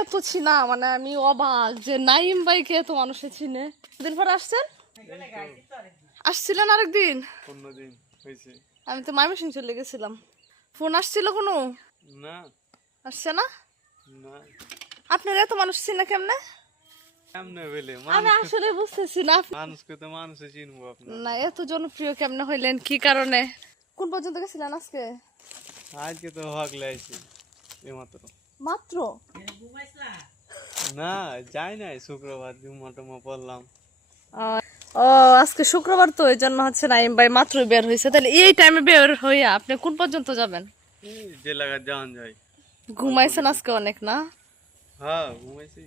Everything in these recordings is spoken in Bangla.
এত চিনা মানে আমি অবাক যে নাইম ভাইকে এত মানুষে চিনে। দিন পর আসছেন? আসছিলেন আরেকদিন? অন্যদিন হয়েছে। আমি তো মাইমেসিং চলে গেছিলাম। ফোন আসছিল কোনো? না। আসছে না? না। আপনার এত মানুষ চিনে কেমনে? কেমনে বেলে আমি আসলে বুঝতেছি না। মানুষকে তো মানুষে চিনবো আপনার। না এত জনপ্রিয় কেমনে হইলেন? কি কারণে? কোন পর্যন্ত গেছিলেন আজকে? আজকে তো হক লাইছি এইমাত্র মাত্র? না যাই নাই শুক্রবার জুম্মা টুম্মা পড়লাম। ও আজকে শুক্রবার তো এই জন্য হচ্ছে নাইম ভাই মাত্র বের হয়েছে। তাহলে এই টাইমে বের হইয়া আপনি কোন পর্যন্ত যাবেন? লাগা যাওয়ান যায় ঘুমাইছেন আজকে অনেক না? হ্যাঁ ঘুমাইছি।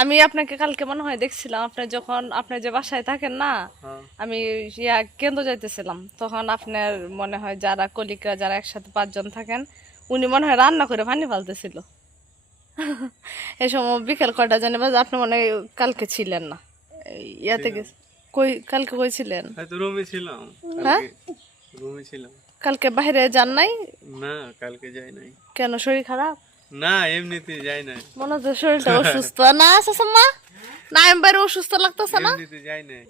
আমি আপনাকে কালকে মনে হয় দেখছিলাম আপনি যখন আপনি যে বাসায় থাকেন না? হ্যাঁ। আমি ইয়া কেন্দ্র যাইতেছিলাম তখন আপনার মনে হয় যারা কলিকরা যারা একসাথে পাঁচজন থাকেন উনি মনে হয় রান্না করে পানি ফালতেছিল। এই সময় বিকেল কয়টা জানি বাজে আপনি মনে হয় কালকে ছিলেন না। ইয়াতে কই কালকে কই ছিলেন? রুমে ছিলাম। হ্যাঁ? রুমে ছিলাম। কালকে বাইরে যান নাই? না কালকে যাই নাই। কেন শরীর খারাপ? না এমনিতে যাই নাই। মনে হচ্ছে শরীরটা অসুস্থ। না শাসমা না আমি বাইরে অসুস্থ লাগতেছে না। এমনিতে যাই নাই।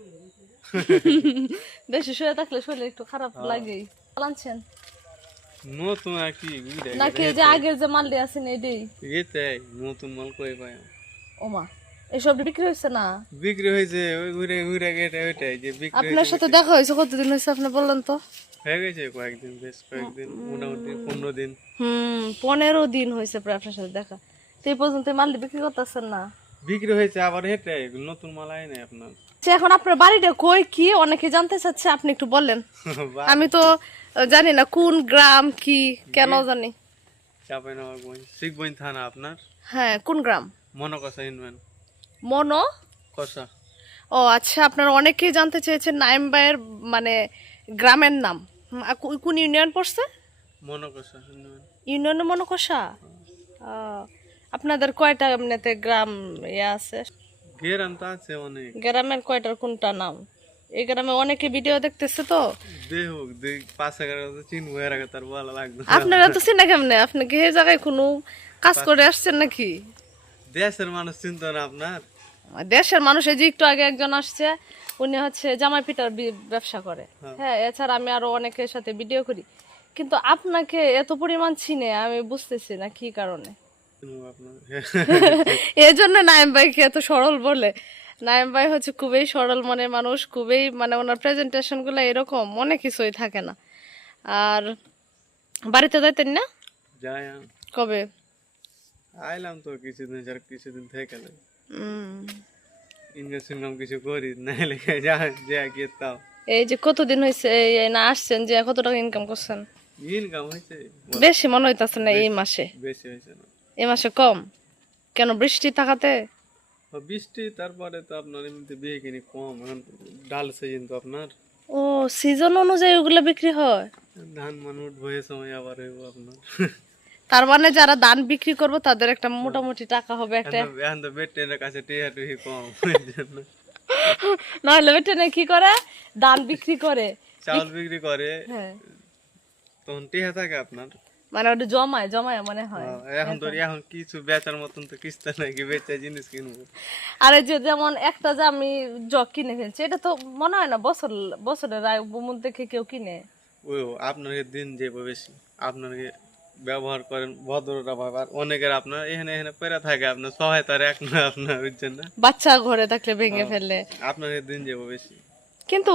বেশি শুয়ে থাকলে শরীর একটু খারাপ লাগেই। আনছেন নতুন আর কি নাকি যে আগের যে মালটি আছেন এটাই। এতে নতুন মাল কই পাই ওমা এসব বিক্রি হয়েছে না? বিক্রি হয়েছে ওই ঘুরে ঘুরে গেটে ওইটাই যে বিক্রি আপনার সাথে দেখা হয়েছে কতদিন হয়েছে আপনি বললেন তো? হয়ে গেছে কয়েকদিন বেশ কয়েকদিন মোটামুটি পনেরো দিন। হুম পনেরো দিন হয়েছে প্রায় আপনার সাথে দেখা। তো এই পর্যন্ত মাল বিক্রি করতেছেন না? বিক্রি হয়েছে আবার হেঁটে নতুন মাল আয় নাই আপনার। এখন আপনার বাড়িটা কই কি? অনেকে জানতে চাচ্ছে আপনি একটু বললেন আমি তো জানি না কোন গ্রাম কি কেন জানি। থানা আপনার? হ্যাঁ কোন গ্রাম? মনো? ও আচ্ছা আপনারা অনেকেই জানতে চেয়েছেন নাইম ভাইয়ের মানে গ্রামের নাম। কোন ইউনিয়ন পড়ছে? মনে ইনবেন ইউনিয়নে মনকষা আপনাদের কয়টা এমনিতে গ্রাম ইয়ে আছে? গেরাম তো আছে অনেক। গ্রামের কয়টার কোনটা নাম? এই গ্রামে অনেকে ভিডিও দেখতেছে তো। দেহ দেখ পাঁচ এগারো চিনবো এর আগে তার ভালো লাগবে আপনারা তো চিনা কেমনে? আপনি কি এই জায়গায় কোনো কাজ করে আসছেন নাকি? দেশের মানুষ চিনতো না আপনার? দেশের মানুষ এই যে একটু আগে একজন আসছে উনি হচ্ছে জামাই পিঠার বি- ব্যবসা করে। হ্যাঁ। এছাড়া আমি আরও অনেকের সাথে ভিডিও করি। কিন্তু আপনাকে এত পরিমাণ চিনে আমি বুঝতেছি না কি কারণে। এই জন্য নাইম ভাইকে এত সরল বলে। নাইম ভাই হচ্ছে খুবই সরল মনের মানুষ খুবই মানে ওনার প্রেজেন্টেশনগুলো এরকম মনে কিছুই থাকে না। আর বাড়িতে যাইতেন না? কবে? আইলাম তো কিছুদিন ছাড়া কিছুদিন থেকে ইনকাম কিছু করি নাহলে যা যা গিয়ে তাও। এই যে কতদিন হয়েছে এই না আসছেন যে কত টাকা ইনকাম করছেন? ইনকাম হয়েছে বেশি মনে হইতাছে না এই মাসে। বেশি হয়েছে না। এই মাসে কম। কেন বৃষ্টি থাকাতে? বৃষ্টি তারপরে তো আপনার এমনিতে বিয়ে কিনি কম ডাল সিজন তো আপনার। ও সিজন অনুযায়ী ওগুলো বিক্রি হয়? ধান মান উঠবো এ সময় আবার হইব আপনার। তার মানে যারা ধান বিক্রি করব তাদের একটা মোটামুটি টাকা হবে একটা। এখন তো- বেটের কাছে টিয়া টুহি কম। নাহলে বেটেনে কি করে? ধান বিক্রি করে। চাউল বিক্রি করে। হ্যাঁ। তখন টিহা থাকে আপনার? মানে ওটা জমায় জমায় মনে হয়। এখন তো এখন কিছু বেচার মতন তো কিস্তা নাকি বেচা জিনিস কিনবো। আর যে যেমন একটা যে আমি জগ কিনে ফেলছি এটা তো মনে হয় না বছর বছরের আয় বুমুর দেখে কেউ কিনে? ওই আপনাকে দিন যাব বেশি। আপনাকে ব্যবহার করেন ভদ্রতা ভাব অনেকের আপনার এখানে এখানে পেরা থাকে আপনার সহায়তার এক না আপনার বুঝছেন না? বাচ্চা ঘরে থাকলে ভেঙে ফেললে। আপনাকে দিন যাব বেশি। কিন্তু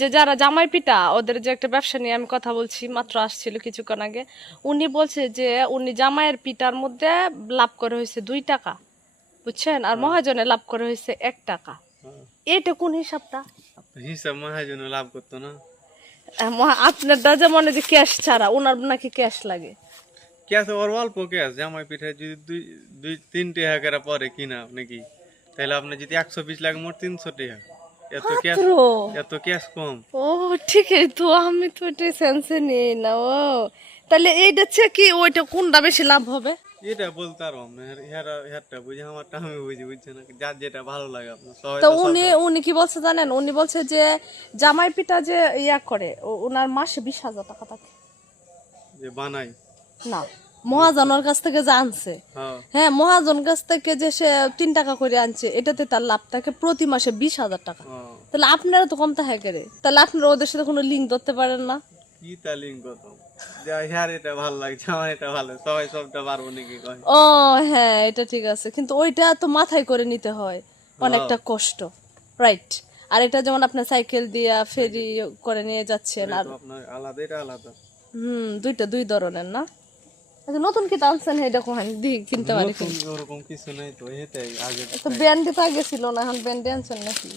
যে যারা জামাই পিটা ওদের যে একটা ব্যবসা নিয়ে আমি কথা বলছি মাত্র আসছিল কিছুক্ষণ আগে উনি বলছে যে উনি জামাইয়ের পিটার মধ্যে লাভ করে হয়েছে দুই টাকা বুঝছেন? আর মহাজনে লাভ করে হয়েছে এক টাকা। এটা কোন হিসাবটা? হিসাব মহাজন লাভ করতো না। মনে যে ক্যাশ ছাড়া ওনার নাকি ক্যাশ লাগে। ক্যাশ ওর অল্প ক্যাশ জামাই পিঠে যদি দুই দুই তিনটে হাজার পরে কিনা নাকি তাহলে আপনার যদি একশো পিস লাগে মোট তিনশো টাকা। এত ক্যাশ এত ক্যাশ কম ও ঠিকই তো আমি তো এটা সেন্সে নিই না ও। তাহলে এইটা হচ্ছে কি ওইটা কোনটা বেশি লাভ হবে? এটা বলতে পারব হেরা হেরটা বুঝি আমারটা আমি বুঝি বুঝছে না? যার যেটা ভালো লাগে আপনার তো উনি উনি কি বলছে জানেন? উনি বলছে যে জামাই পিতা যে ইয়া করে ও- ওনার মাসে বিশ হাজার টাকা থাকে। যে বানাই না। মহাজনের কাছ থেকে যে আনছে। হ্যাঁ। হ্যাঁ মহাজন কাছ থেকে যে সে তিন টাকা করে আনছে এটাতে তার লাভ থাকে প্রতি মাসে বিশ হাজার টাকা। হ্যাঁ। তাহলে আপনারা তো কম থাকে করে। তাহলে আপনারা ওদের সাথে কোনো লিঙ্ক ধরতে পারেন না? কি তালিং কত যা এটা ভালো লাগছে আমার এটা ভালো। সবাই সবটা পারব নাকি ও হ্যাঁ এটা ঠিক আছে। কিন্তু ওইটা তো মাথায় করে নিতে হয়। অনেকটা কষ্ট। রাইট আর এটা যেমন আপনার সাইকেল দিয়া ফেরি করে নিয়ে যাচ্ছেন আর আলাদা এটা আলাদা। হুম দুইটা দুই ধরনের না? আচ্ছা নতুন কি আনছেন এটা কোহান দি কিনতে পারি। নতুন ওরকম কিছু নেই তো আগে তো ব্যান্ডে তো আগে ছিল না এখন ব্যান্ডে আনছেন নাকি?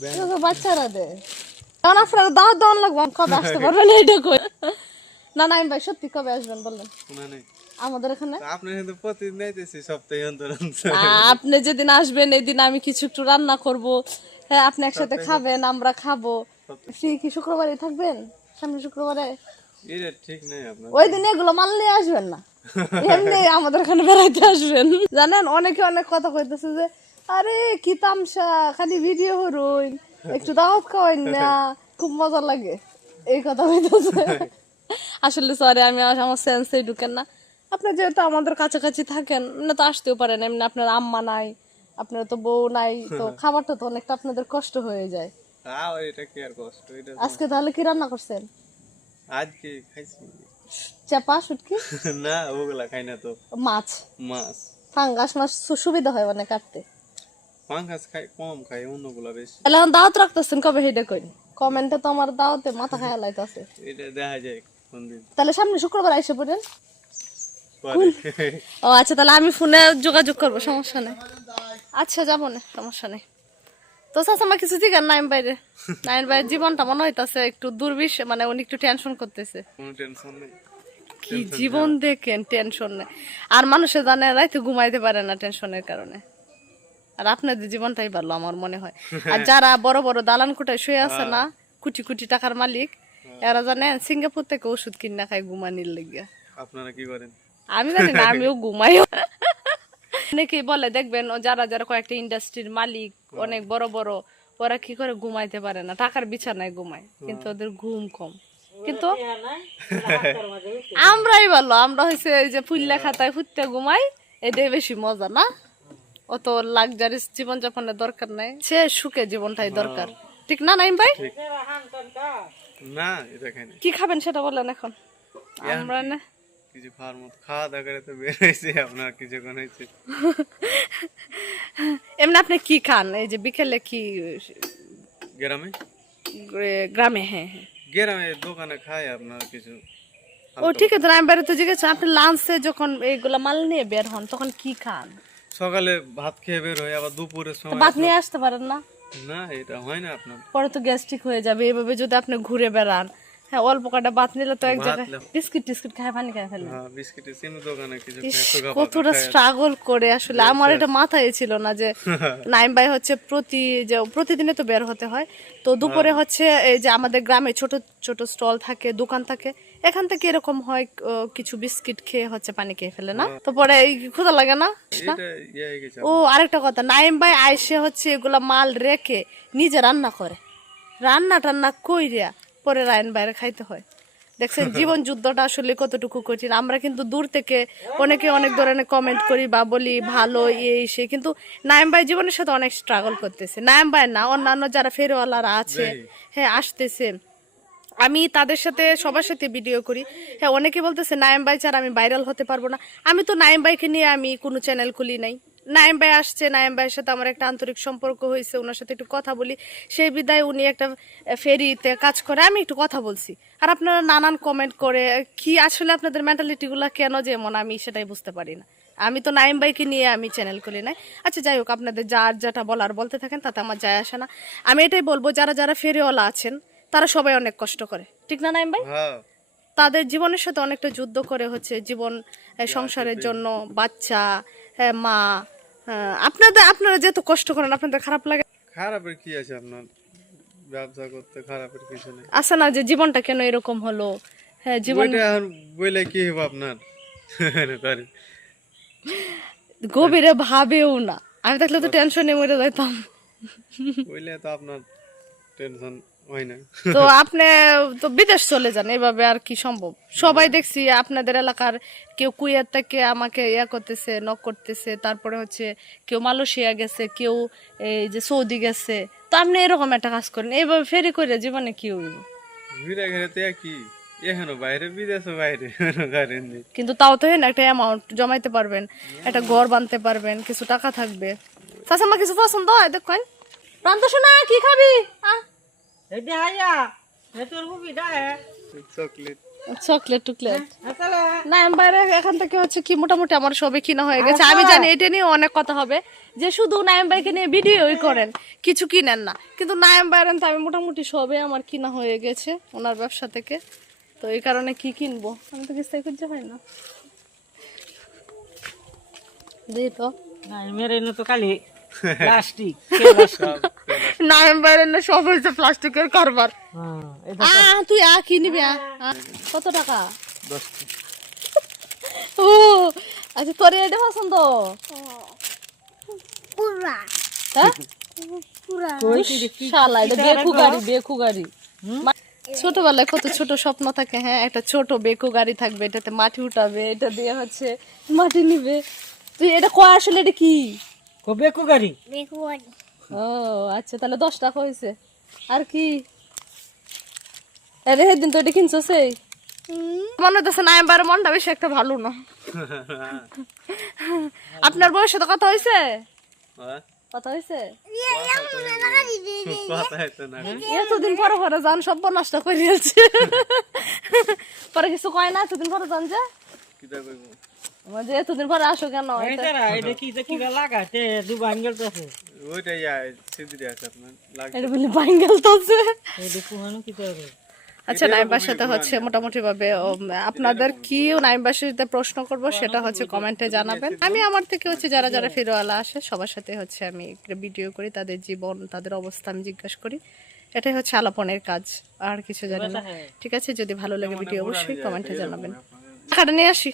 ব্যান্ড এগুলো বাচ্চারা দে। এখন আপনারা দাওয়াত দেওয়ান লাগবে কবে আসতে পারবেন কই? না না আমি ভাই সত্যি কবে আসবেন বললেন নেই। আমাদের এখানে? তা আপনার কিন্তু প্রতিদিন সপ্তাহে অন্তর আপনি যেদিন আসবেন এই দিন আমি কিছু একটু রান্না করব। হ্যাঁ আপনি একসাথে খাবেন আমরা খাব। ফ্রি কি শুক্রবারে থাকবেন? সামনে শুক্রবারে? এটা ঠিক নেই আপনার। ওই দিন এগুলো মাল আসবেন না। এমনি আমাদের এখানে বেড়াইতে আসবেন। জানেন অনেকে অনেক কথা কইতেছে যে আরে কি তামসা খালি ভিডিও হরুন একটু দাওয়াত খাওয়াই না খুব মজা লাগে। এই কথা কইতেছে। আসলে সরি আমি আমার সেন্সে ঢুকেন না। আপনি যেহেতু আমাদের কাছাকাছি থাকেন না তো আসতেও পারেন এমনি আপনার আম্মা নাই আপনার তো বউ নাই তো খাবারটা তো অনেকটা আপনাদের কষ্ট হয়ে যায়। আজকে তাহলে কি রান্না করছেন? আজকে খাইছি। চাপা শুটকি? না ওগুলা খাই না তো। মাছ। মাছ। ফাঙ্গাস মাছ সুবিধা হয় মানে কাটতে। পাঙ্কাস খাই কম খাই অন্যগুলা বেশি। তাহলে এখন দাওয়াত রাখতেছেন কবে হেডে কই কমেন্টে তো আমার দাওয়াতে মাথা খায়া লাইতাছে। এটা দেখা যায় কোনদিন তাহলে সামনে শুক্রবার আইসে পড়েন। ও আচ্ছা তাহলে আমি ফোনে যোগাযোগ করব সমস্যা নেই। আচ্ছা যাব না সমস্যা নেই। তো চাচামা কিছু জিগার নাইম বাইরে। নাইন বাইরের জীবনটা মনে হইতাছে একটু দুর্বিশ মানে উনি একটু টেনশন করতেছে। কোনো টেনশন নেই। কি জীবন দেখেন টেনশন নেই। আর মানুষে জানে রাইতে ঘুমাইতে পারে না টেনশনের কারণে। আর আপনাদের জীবনটাই ভালো আমার মনে হয়। আর যারা বড় বড় দালান কোটায় শুয়ে আছে না কোটি কোটি টাকার মালিক এরা জানেন সিঙ্গাপুর থেকে ওষুধ কিনা খায় ঘুমানির লেগে আপনারা কি করেন? আমি জানি না আমিও ঘুমাই অনেকেই বলে দেখবেন যারা যারা কয়েকটা ইন্ডাস্ট্রির মালিক অনেক বড় বড় ওরা কি করে ঘুমাইতে পারে না? টাকার বিছানায় ঘুমায় কিন্তু ওদের ঘুম কম। কিন্তু আমরাই ভালো আমরা হয়েছে এই যে ফুল্লা খাতায় ফুটতে ঘুমাই এটাই বেশি মজা না? অত লাক্সারিস জীবন যাপনের দরকার নাই। সে সুখে জীবনটাই দরকার। ঠিক না নাইম ভাই? না না কি খাবেন সেটা বলেন এখন? আমরা না কিছু খাওয়ার মতো খাওয়া দাওয়া করে তো বের হয়েছে আপনার কিছুক্ষণ হয়েছে। এমনি আপনি কি খান? এই যে বিকেলে কি গ্রামে? গ্রামে হ্যাঁ হ্যাঁ। গ্রামে দোকানে খাই আপনার কিছু ও ঠিক আছে আমি বেরোতে জিজ্ঞেস আপনি লাঞ্চে যখন এইগুলা মাল নিয়ে বের হন তখন কি খান? সকালে ভাত খেয়ে বের হই আবার দুপুরের সময় ভাত নিয়ে আসতে পারেন না? না এটা হয় না আপনার। পরে তো গ্যাস্ট্রিক হয়ে যাবে এভাবে যদি আপনি ঘুরে বেড়ান হ্যাঁ অল্প কটা ভাত নিলে তো এক জায়গায় বিস্কিট টিস্কিট খায় পানি খায় ফেলেন হ্যাঁ কতটা স্ট্রাগল করে আসলে। আমার এটা মাথায় ছিল না যে নাইম ভাই হচ্ছে প্রতি যে প্রতিদিনে তো বের হতে হয়। তো দুপুরে হ্যাঁ। হচ্ছে এই যে আমাদের গ্রামে ছোট ছোট স্টল থাকে দোকান থাকে। এখান থেকে এরকম হয় কিছু বিস্কিট খেয়ে হচ্ছে পানি খেয়ে ফেলে না। তো পরে ক্ষুধা লাগে না? ইয়ে হয়ে ও আরেকটা কথা। নাইম ভাই আইসে হচ্ছে এগুলা মাল রেখে নিজে রান্না করে। রান্না টান্না কইরা পরে রায়ন বাইরে খাইতে হয়। দেখছেন জীবন যুদ্ধটা আসলে কতটুকু কঠিন। আমরা কিন্তু দূর থেকে অনেকে অনেক ধরনের কমেন্ট করি বা বলি ভালো এই সে কিন্তু নাইম ভাই জীবনের সাথে অনেক স্ট্রাগল করতেছে। নাইম ভাই না অন্যান্য যারা ফেরিওয়ালারা আছে হ্যাঁ আসতেছে। আমি তাদের সাথে সবার সাথে ভিডিও করি। হ্যাঁ অনেকে বলতেছে নাইম ভাই ছাড়া আমি ভাইরাল হতে পারব না। আমি তো নাইম ভাইকে নিয়ে আমি কোনো চ্যানেল খুলি নাই। নাইম ভাই আসছে নাইম ভাইয়ের সাথে আমার একটা আন্তরিক সম্পর্ক হয়েছে ওনার সাথে একটু কথা বলি। সেই বিদায় উনি একটা ফেরিতে কাজ করে আমি একটু কথা বলছি। আর আপনারা নানান কমেন্ট করে কি আসলে আপনাদের মেন্টালিটিগুলো কেন যেমন আমি সেটাই বুঝতে পারি না। আমি তো নাইম ভাইকে নিয়ে আমি চ্যানেল খুলি নাই। আচ্ছা যাই হোক আপনাদের যার যেটা বলার বলতে থাকেন তাতে আমার যায় আসে না। আমি এটাই বলব যারা যারা ফেরিওয়ালা আছেন তারা সবাই অনেক কষ্ট করে। ঠিক না নাইম ভাই? হ্যাঁ। তাদের জীবনের সাথে অনেকটা যুদ্ধ করে হচ্ছে জীবন সংসারের জন্য বাচ্চা মা আপনাদের আপনারা যেহেতু কষ্ট করেন আপনাদের খারাপ লাগে? খারাপের কি আছে আপনার? ব্যবসা করতে খারাপের কিছু নেই। আসে না যে জীবনটা কেন এরকম হলো? হ্যাঁ জীবন এখন বইলে কি হবে আপনার? গভীরে ভাবেও না। আমি থাকলে তো টেনশনে মরে যাইতাম। বইলে তো আপনার টেনশন তো আপনি তো বিদেশ চলে যান এভাবে আর কি সম্ভব? সবাই দেখছি আপনাদের এলাকার কেউ কুয়েত থেকে আমাকে ইয়া করতেছে নক করতেছে তারপরে হচ্ছে কেউ মালয়েশিয়া গেছে কেউ এই যে সৌদি গেছে। তো আপনি এরকম একটা কাজ করেন এইভাবে ফেরি করে জীবনে কি হইব? ঘুরে ঘুরে তো কি এখানো বাইরে বিদেশও বাইরে করেন কিন্তু তাও তো হেন একটা অ্যামাউন্ট জমাইতে পারবেন একটা ঘর বানতে পারবেন কিছু টাকা থাকবে। আমার কিছু পছন্দ হয়? দেখুন। প্রান্ত শোনা কি খাবি? আহ আয়া হ্যাঁ চকলেট। চকলেট টুকলেট। আসলে। না আমি এখান থেকে হচ্ছে কি মোটামুটি আমার সবে কিনা হয়ে গেছে। আমি জানি এটা নিয়ে অনেক কথা হবে যে শুধু নাইম ভাইকে নিয়ে ভিডিওই করেন কিছু কিনেন না। কিন্তু নাইম বাইরেন তো আমি মোটামুটি সবে আমার কিনা হয়ে গেছে ওনার ব্যবসা থেকে। তো এই কারণে কি কিনবো? আমি তো কিছু খুঁজে পাই না। দিই তো। মেরে তো খালি প্লাস্টিক না সব হয়েছে প্লাস্টিকের কারবার। তুই আ কি নিবি কত টাকা? ও আচ্ছা তোর এটা পছন্দ? হ্যাঁ? শালা এটা বেকু গাড়ি বেকু গাড়ি। মা- ছোটবেলায় কত ছোট স্বপ্ন থাকে হ্যাঁ? একটা ছোট বেকু গাড়ি থাকবে এটাতে মাটি উঠাবে এটা দিয়ে হচ্ছে মাটি নিবে। তুই এটা কয় আসলে এটা কি? কবে কো গাড়ি। ও আচ্ছা তাহলে দশ টাকা হয়েছে। আর কি? আরে সেদিন তো এটা কিনছো সেই? মনে হচ্ছে না এবার মনটা বেশি একটা ভালো না। আপনার বয়সে তো কথা হয়েছে হ্যাঁ? কথা হয়েছে এতদিন পরে পরে যান সব নষ্ট করে পরে কিছু কয় না এতদিন পরে যান যে। মানে এতদিন পরে আসো কেন এটা- এটা এটা কি কি লাগাতে দুবান গেলতেছে ওইটাই সিদ্ধি আছে আপনার লাগবে এটা বলি বাঙ্গাল তো আছে। এটা কোহানো কি করে আচ্ছা সাথে হচ্ছে মোটামুটি ভাবে আপনাদের কি সাথে প্রশ্ন করব সেটা হচ্ছে কমেন্টে জানাবেন। আমি আমার থেকে হচ্ছে যারা যারা ফিরোয়ালা আসে সবার সাথে হচ্ছে আমি একটা ভিডিও করি তাদের জীবন তাদের অবস্থা আমি জিজ্ঞাসা করি। এটাই হচ্ছে আলাপনের কাজ আর কিছু জানি না। ঠিক আছে যদি ভালো লাগে ভিডিও অবশ্যই কমেন্টে জানাবেন। টাকাটা নিয়ে আসি।